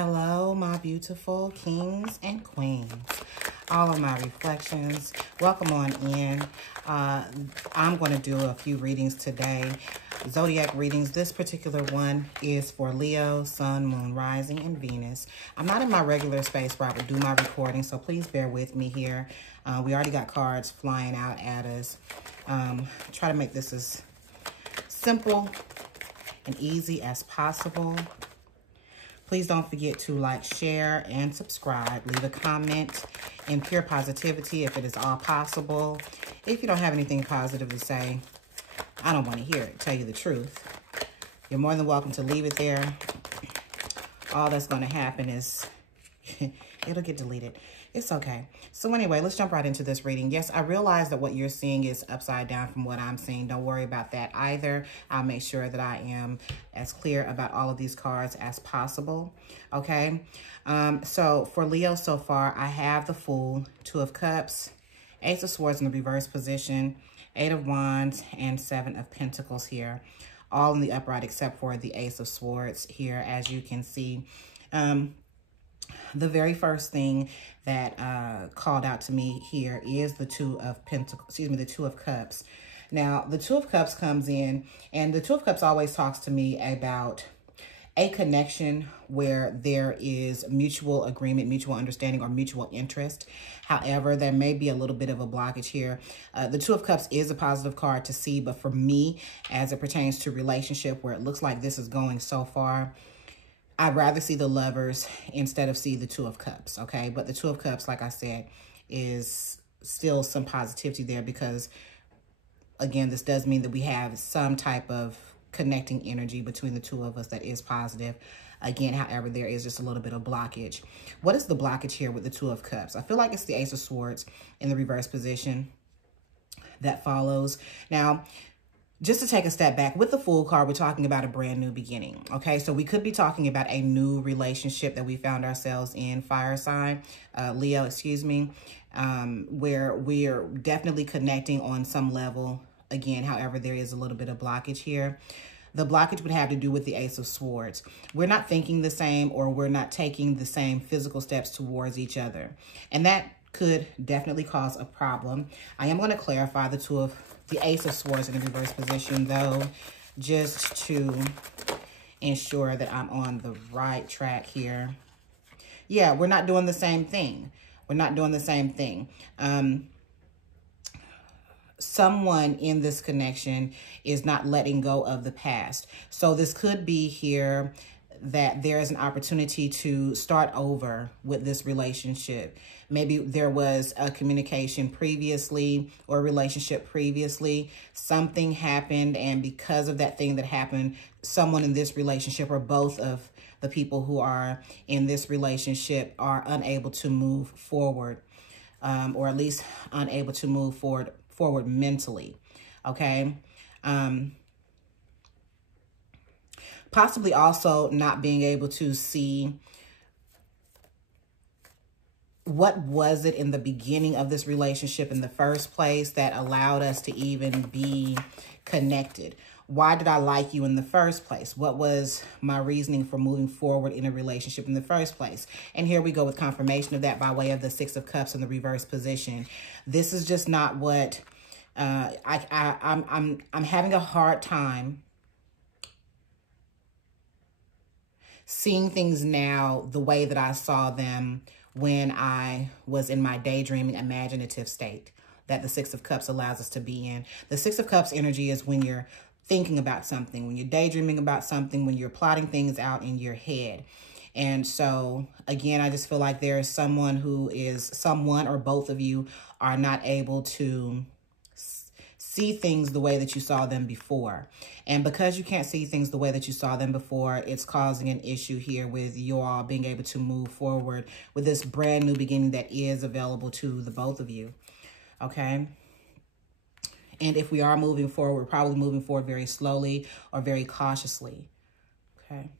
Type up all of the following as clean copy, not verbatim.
Hello, my beautiful kings and queens. All of my reflections, welcome on in. I'm going to do a few readings today. Zodiac readings. This particular one is for Leo, Sun, Moon, Rising, and Venus. I'm not in my regular space where I would do my recording, so please bear with me here. We already got cards flying out at us. Try to make this as simple and easy as possible. Please don't forget to like, share, and subscribe. Leave a comment in pure positivity if it is all possible. If you don't have anything positive to say, I don't want to hear it, tell you the truth. You're more than welcome to leave it there. All that's going to happen is it'll get deleted. It's okay. So anyway, let's jump right into this reading. Yes, I realize that what you're seeing is upside down from what I'm seeing. Don't worry about that either. I'll make sure that I am as clear about all of these cards as possible. Okay. So for Leo so far, I have the Fool, Two of Cups, Ace of Swords in the reverse position, Eight of Wands, and Seven of Pentacles here. All in the upright except for the Ace of Swords here, as you can see. The very first thing that called out to me here is the Two of Pentacles, the Two of Cups. Now, the Two of Cups comes in, and the Two of Cups always talks to me about a connection where there is mutual agreement, mutual understanding, or mutual interest. However, there may be a little bit of a blockage here. The Two of Cups is a positive card to see, but for me, as it pertains to relationship, where it looks like this is going so far, I'd rather see the Lovers instead of see the Two of Cups, okay? But the Two of Cups, like I said, is still some positivity there because, again, this does mean that we have some type of connecting energy between the two of us that is positive. Again, however, there is just a little bit of blockage. What is the blockage here with the Two of Cups? I feel like it's the Ace of Swords in the reverse position that follows. Now, just to take a step back, with the Fool card, we're talking about a brand new beginning, okay? So we could be talking about a new relationship that we found ourselves in, fire sign, Leo, excuse me, where we're definitely connecting on some level. Again, however, there is a little bit of blockage here. The blockage would have to do with the Ace of Swords. We're not thinking the same, or we're not taking the same physical steps towards each other. And that could definitely cause a problem. I am going to clarify the Ace of Swords in the reverse position, though, just to ensure that I'm on the right track here. Yeah, we're not doing the same thing. We're not doing the same thing. Someone in this connection is not letting go of the past. So this could be here that there is an opportunity to start over with this relationship. Maybe there was a communication previously or a relationship previously. Something happened, and because of that thing that happened, someone in this relationship, or both of the people who are in this relationship, are unable to move forward, or at least unable to move forward mentally, okay? Possibly also not being able to see what was it in the beginning of this relationship in the first place that allowed us to even be connected. Why did I like you in the first place? What was my reasoning for moving forward in a relationship in the first place? And here we go with confirmation of that by way of the Six of Cups in the reverse position. This is just not what I'm having a hard time seeing things now the way that I saw them when I was in my daydreaming, imaginative state that the Six of Cups allows us to be in. The Six of Cups energy is when you're thinking about something, when you're daydreaming about something, when you're plotting things out in your head. And so, again, I just feel like there is someone or both of you are not able to see things the way that you saw them before. And because you can't see things the way that you saw them before, it's causing an issue here with you all being able to move forward with this brand new beginning that is available to the both of you, okay? And if we are moving forward, we're probably moving forward very slowly or very cautiously, okay?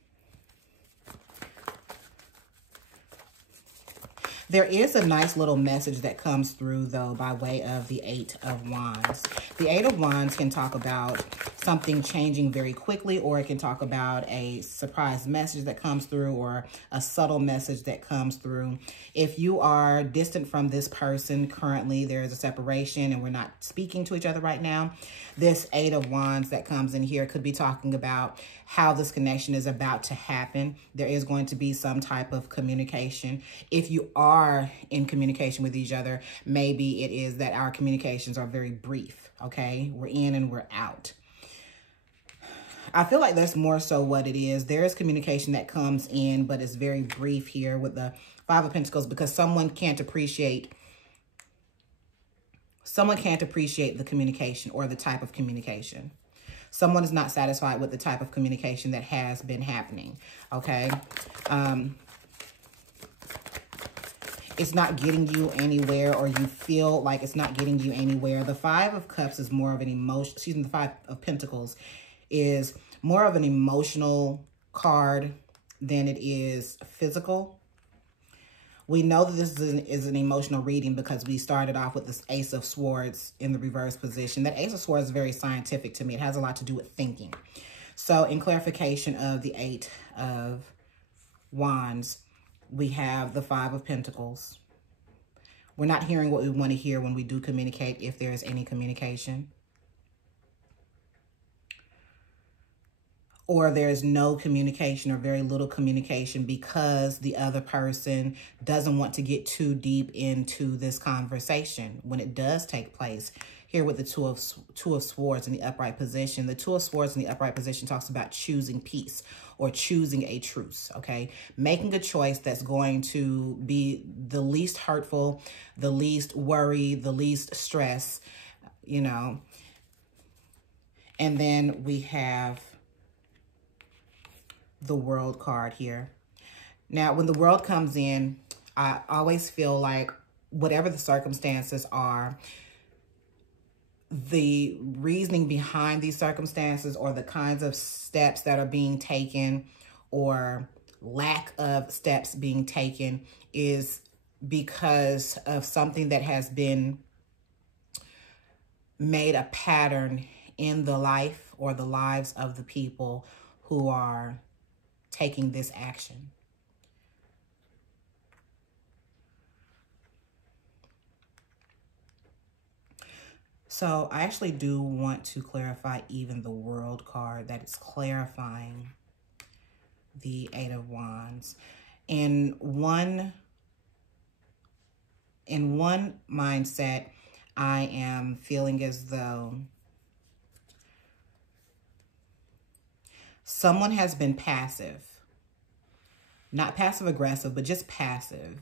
There is a nice little message that comes through, though, by way of the Eight of Wands. The Eight of Wands can talk about something changing very quickly, or it can talk about a surprise message that comes through, or a subtle message that comes through. If you are distant from this person currently, there is a separation and we're not speaking to each other right now, this Eight of Wands that comes in here could be talking about how this connection is about to happen. There is going to be some type of communication. If you are in communication with each other, maybe it is that our communications are very brief, okay? We're in and we're out. I feel like that's more so what it is. There is communication that comes in, but it's very brief here with the Five of Pentacles, because someone can't appreciate the communication or the type of communication. Someone is not satisfied with the type of communication that has been happening, okay? It's not getting you anywhere, or you feel like it's not getting you anywhere. The Five of Cups is more of an emotion, excuse me, the Five of Pentacles is more of an emotional card than it is physical. We know that this is an emotional reading because we started off with this Ace of Swords in the reverse position. That Ace of Swords is very scientific to me. It has a lot to do with thinking. So in clarification of the Eight of Wands, we have the Five of Pentacles. We're not hearing what we want to hear when we do communicate, if there is any communication. Or there's no communication or very little communication because the other person doesn't want to get too deep into this conversation when it does take place. Here with the Two of Swords in the upright position. The Two of Swords in the upright position talks about choosing peace or choosing a truce, okay? Making a choice that's going to be the least hurtful, the least worry, the least stress, you know. And then we have the World card here. Now, when the World comes in, I always feel like whatever the circumstances are, the reasoning behind these circumstances or the kinds of steps that are being taken or lack of steps being taken is because of something that has been made a pattern in the life or the lives of the people who are taking this action. So I actually do want to clarify even the World card that is clarifying the Eight of Wands. In one mindset, I am feeling as though someone has been passive, not passive aggressive, but just passive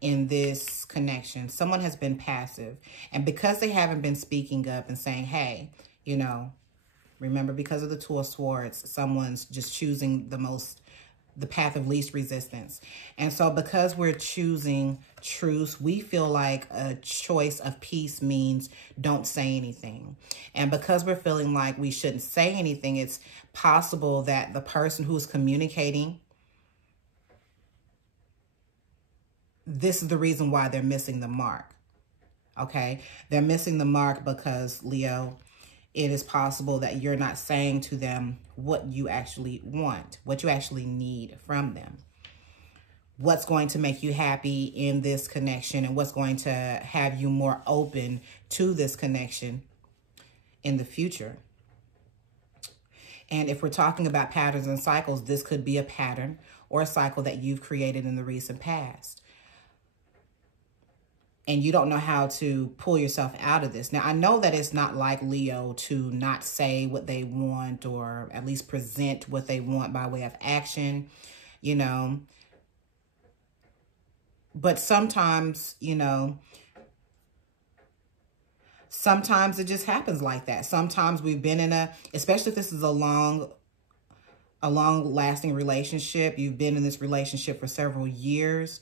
in this connection. Someone has been passive. And because they haven't been speaking up and saying, hey, you know, remember, because of the Two of Swords, someone's just choosing the path of least resistance. And so because we're choosing truce, we feel like a choice of peace means don't say anything. And because we're feeling like we shouldn't say anything, it's possible that the person who's communicating, this is the reason why they're missing the mark, okay? They're missing the mark because, Leo, it is possible that you're not saying to them what you actually want, what you actually need from them, what's going to make you happy in this connection, and what's going to have you more open to this connection in the future. And if we're talking about patterns and cycles, this could be a pattern or a cycle that you've created in the recent past. And you don't know how to pull yourself out of this. Now, I know that it's not like Leo to not say what they want, or at least present what they want by way of action, you know. But sometimes, you know, sometimes it just happens like that. Sometimes we've been in especially if this is a long-lasting relationship, you've been in this relationship for several years,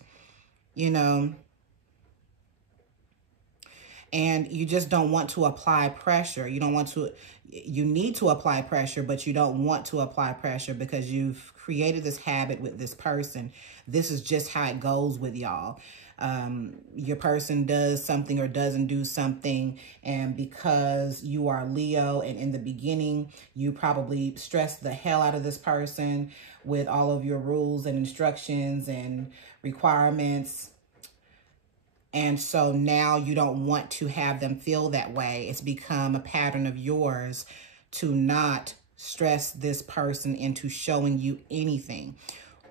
you know, and you just don't want to apply pressure. You need to apply pressure, but you don't want to apply pressure because you've created this habit with this person. This is just how it goes with y'all. your person does something or doesn't do something, and because you are Leo and in the beginning you probably stressed the hell out of this person with all of your rules and instructions and requirements, and so now you don't want to have them feel that way. It's become a pattern of yours to not stress this person into showing you anything.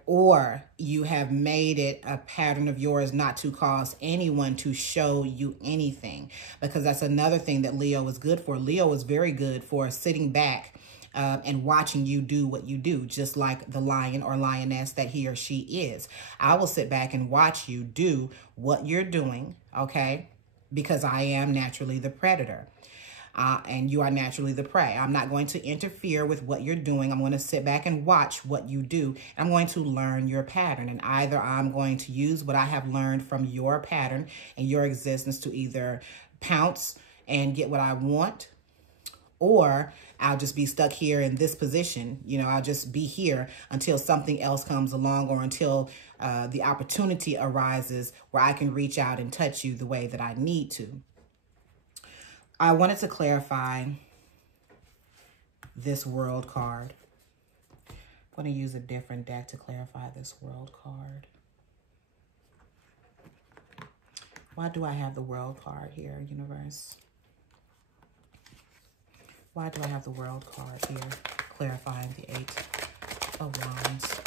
Or you have made it a pattern of yours not to cause anyone to show you anything. Because that's another thing that Leo is good for. Leo is very good for sitting back and watching you do what you do, just like the lion or lioness that he or she is. I will sit back and watch you do what you're doing, okay? Because I am naturally the predator. And you are naturally the prey. I'm not going to interfere with what you're doing. I'm going to sit back and watch what you do. I'm going to learn your pattern. And either I'm going to use what I have learned from your pattern and your existence to either pounce and get what I want, or I'll just be stuck here in this position. You know, I'll just be here until something else comes along, or until the opportunity arises where I can reach out and touch you the way that I need to. I wanted to clarify this world card. I'm going to use a different deck to clarify this world card. Why do I have the world card here, universe? Why do I have the world card here, clarifying the 8 of Wands?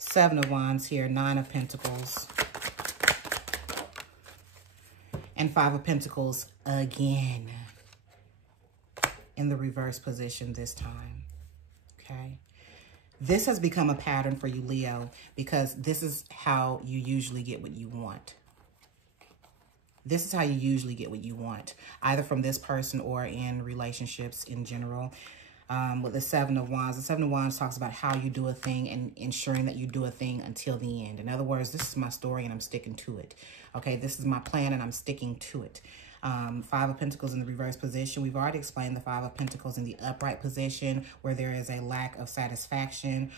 Seven of Wands here, 9 of Pentacles, and 5 of Pentacles again in the reverse position this time, okay? This has become a pattern for you, Leo, because this is how you usually get what you want. This is how you usually get what you want, either from this person or in relationships in general. With the 7 of Wands. The 7 of Wands talks about how you do a thing and ensuring that you do a thing until the end. In other words, this is my story and I'm sticking to it. Okay, this is my plan and I'm sticking to it. 5 of Pentacles in the reverse position. We've already explained the 5 of Pentacles in the upright position, where there is a lack of satisfaction,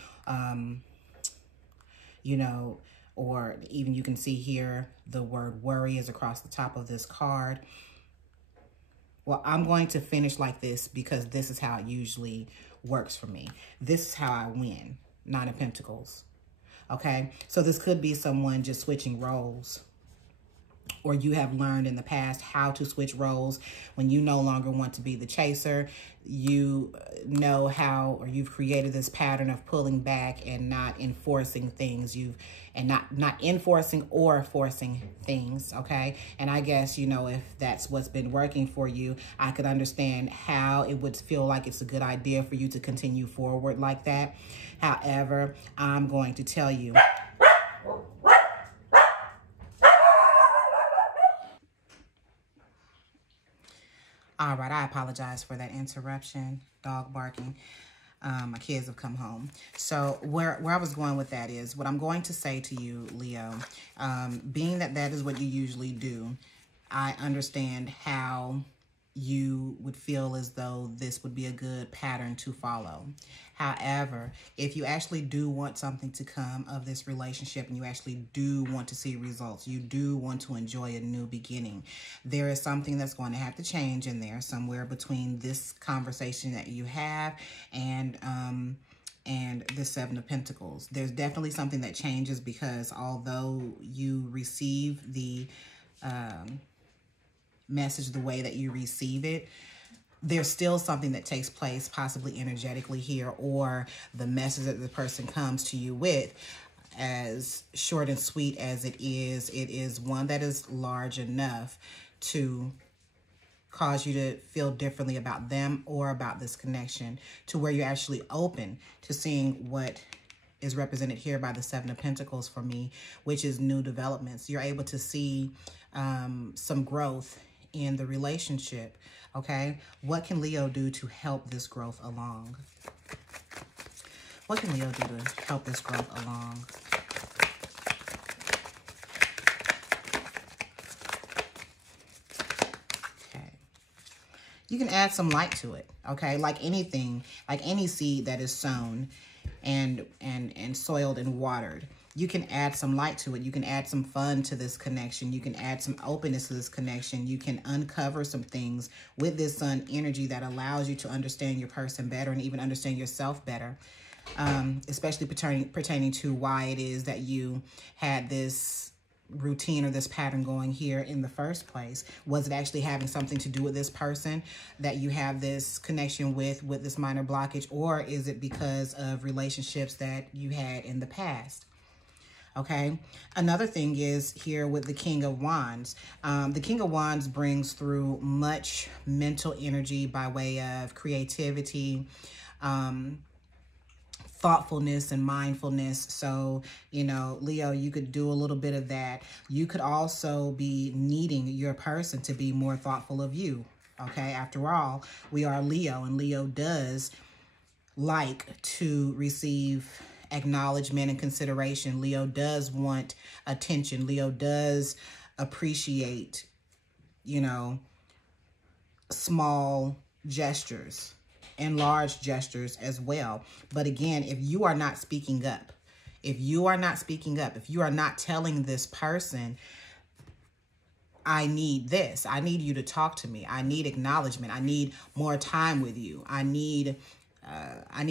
you know, or even you can see here the word worry is across the top of this card. Well, I'm going to finish like this because this is how it usually works for me. This is how I win. 9 of Pentacles. Okay? So this could be someone just switching roles. Or you have learned in the past how to switch roles when you no longer want to be the chaser. You know how, or you've created this pattern of pulling back and not enforcing things. Not enforcing or forcing things, okay? And I guess, you know, if that's what's been working for you, I could understand how it would feel like it's a good idea for you to continue forward like that. However, I'm going to tell you, all right, I apologize for that interruption, dog barking. My kids have come home. So where I was going with that is, what I'm going to say to you, Leo, being that that is what you usually do, I understand how you would feel as though this would be a good pattern to follow. However, if you actually do want something to come of this relationship and you actually do want to see results, you do want to enjoy a new beginning, there is something that's going to have to change in there somewhere between this conversation that you have and the 7 of Pentacles. There's definitely something that changes, because although you receive the message the way that you receive it, there's still something that takes place possibly energetically here, or the message that the person comes to you with, as short and sweet as it is one that is large enough to cause you to feel differently about them or about this connection, to where you're actually open to seeing what is represented here by the 7 of Pentacles for me, which is new developments. You're able to see some growth in the relationship, okay? What can Leo do to help this growth along? What can Leo do to help this growth along? Okay. you can add some light to it, okay? Like anything, like any seed that is sown and soiled and watered, you can add some light to it. You can add some fun to this connection. You can add some openness to this connection. You can uncover some things with this sun energy that allows you to understand your person better and even understand yourself better, especially pertaining to why it is that you had this routine or this pattern going here in the first place. Was it actually having something to do with this person that you have this connection with this minor blockage, or is it because of relationships that you had in the past? Okay. Another thing is here with the King of Wands. The King of Wands brings through much mental energy by way of creativity, thoughtfulness and mindfulness. So, you know, Leo, you could do a little bit of that. You could also be needing your person to be more thoughtful of you. Okay. After all, we are Leo, and Leo does like to receive acknowledgement and consideration. Leo does want attention. Leo does appreciate, you know, small gestures and large gestures as well. But again, if you are not speaking up, if you are not telling this person, I need this, I need you to talk to me, I need acknowledgement, I need more time with you, I need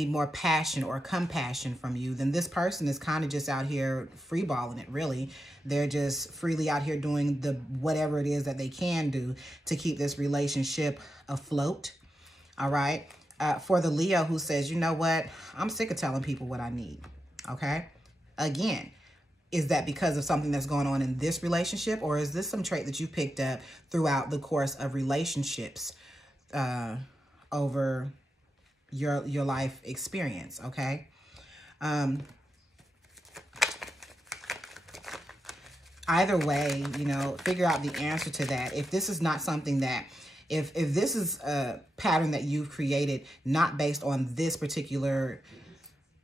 more passion or compassion from you, then this person is kind of just out here freeballing it, really. They're just freely out here doing whatever it is that they can do to keep this relationship afloat. All right. For the Leo who says, you know what, I'm sick of telling people what I need. Okay. Again, is that because of something that's going on in this relationship, or is this some trait that you picked up throughout the course of relationships over your life experience? Okay. Either way, you know, figure out the answer to that. If this is not something that, if this is a pattern that you've created, not based on this particular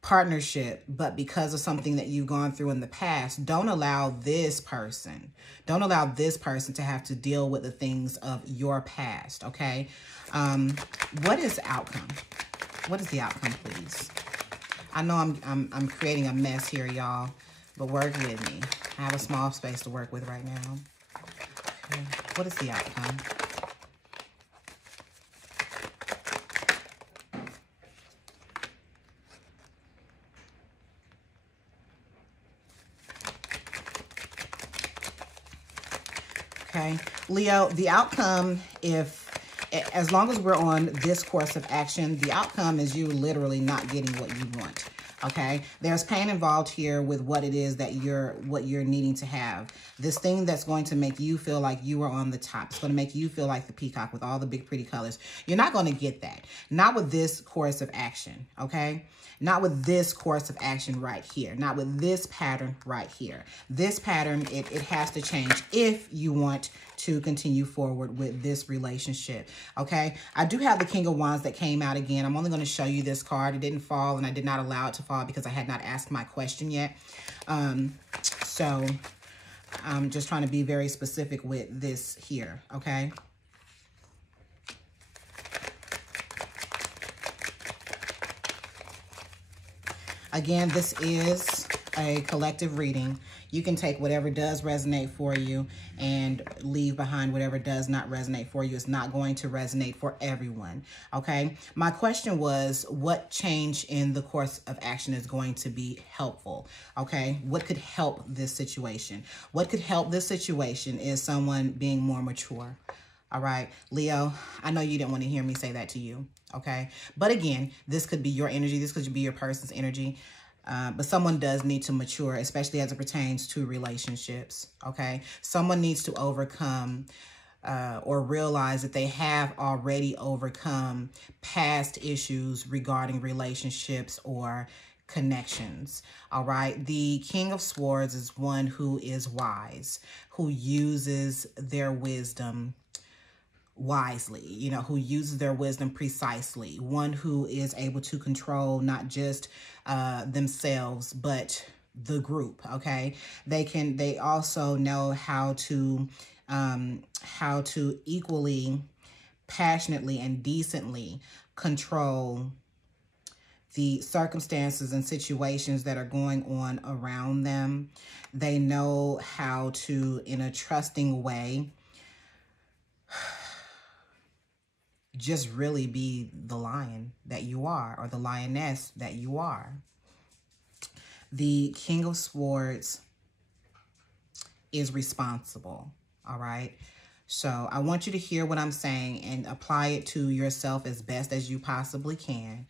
partnership, but because of something that you've gone through in the past, don't allow this person to have to deal with the things of your past. Okay. What is the outcome? What is the outcome, please? I know I'm creating a mess here, y'all, but work with me. I have a small space to work with right now. Okay. What is the outcome? Okay, Leo, the outcome, as long as we're on this course of action, the outcome is you literally not getting what you want. Okay, there's pain involved here with what it is that you're needing to have. This thing that's going to make you feel like you are on the top. It's going to make you feel like the peacock with all the big pretty colors. You're not going to get that. Not with this course of action. Okay. Not with this course of action right here. Not with this pattern right here. This pattern, it has to change if you want to continue forward with this relationship. Okay. I do have the King of Wands that came out again. I'm only going to show you this card. It didn't fall, and I did not allow it to fall because I had not asked my question yet. So I'm just trying to be very specific with this here. Okay. Again, this is a collective reading. You can take whatever does resonate for you and leave behind whatever does not resonate for you. It's not going to resonate for everyone, okay? My question was, what change in the course of action is going to be helpful, okay? What could help this situation? What could help this situation is someone being more mature, all right? Leo, I know you didn't want to hear me say that to you, okay? But again, this could be your energy. This could be your person's energy. But someone does need to mature, especially as it pertains to relationships, okay? Someone needs to overcome or realize that they have already overcome past issues regarding relationships or connections, all right? The King of Swords is one who is wise, who uses their wisdom wisely, you know, who uses their wisdom precisely, one who is able to control not just themselves, but the group, okay? They also know how to equally passionately and decently control the circumstances and situations that are going on around them. They know how to, in a trusting way, just really be the lion that you are, or the lioness that you are. The King of Swords is responsible, all right? So I want you to hear what I'm saying and apply it to yourself as best as you possibly can.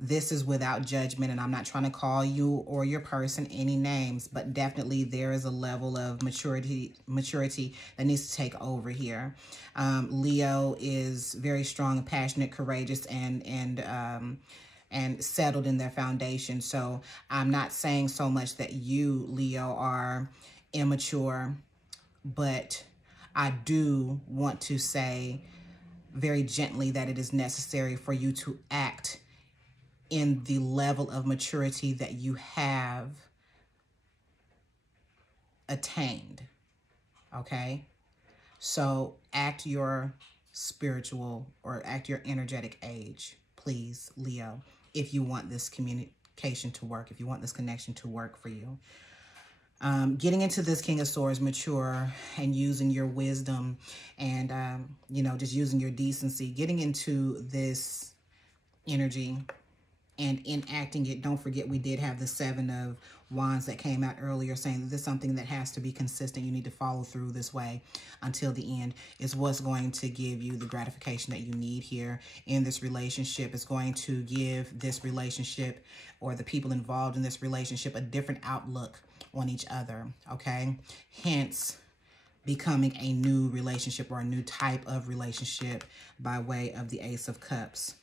This is without judgment, and I'm not trying to call you or your person any names, but definitely there is a level of maturity that needs to take over here. Leo is very strong, passionate, courageous, and settled in their foundation. So I'm not saying so much that you, Leo, are immature, but I do want to say very gently that it is necessary for you to act in the level of maturity that you have attained, okay? So act your spiritual or act your energetic age, please, Leo, if you want this communication to work, if you want this connection to work for you. Getting into this King of Swords, mature and using your wisdom and, you know, just using your decency, getting into this energy and enacting it. Don't forget, we did have the 7 of Wands that came out earlier saying that this is something that has to be consistent. You need to follow through this way until the end is what's going to give you the gratification that you need here in this relationship. It's going to give this relationship or the people involved in this relationship a different outlook on each other, okay? Hence, becoming a new relationship or a new type of relationship by way of the Ace of Cups.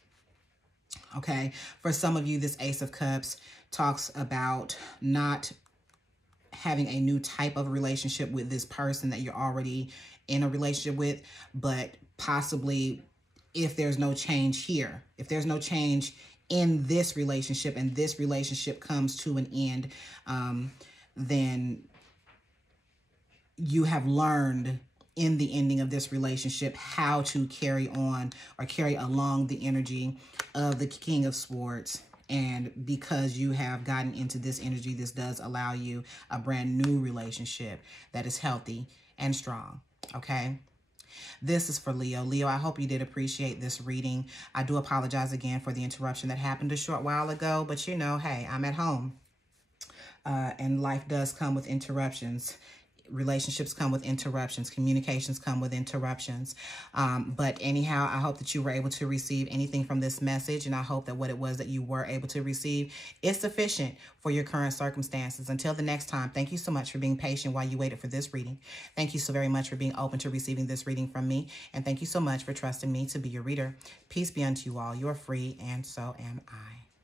Okay, for some of you, this Ace of Cups talks about not having a new type of relationship with this person that you're already in a relationship with, but possibly if there's no change here, if there's no change in this relationship and this relationship comes to an end, then you have learned in the ending of this relationship how to carry on or carry along the energy of the King of Swords. And because you have gotten into this energy, this does allow you a brand new relationship that is healthy and strong, okay? This is for Leo. Leo, I hope you did appreciate this reading. I do apologize again for the interruption that happened a short while ago, but you know, hey, I'm at home. And life does come with interruptions. Relationships come with interruptions. Communications come with interruptions. But anyhow, I hope that you were able to receive anything from this message. And I hope that what it was that you were able to receive is sufficient for your current circumstances. Until the next time, thank you so much for being patient while you waited for this reading. Thank you so very much for being open to receiving this reading from me. And thank you so much for trusting me to be your reader. Peace be unto you all. You are free, and so am I.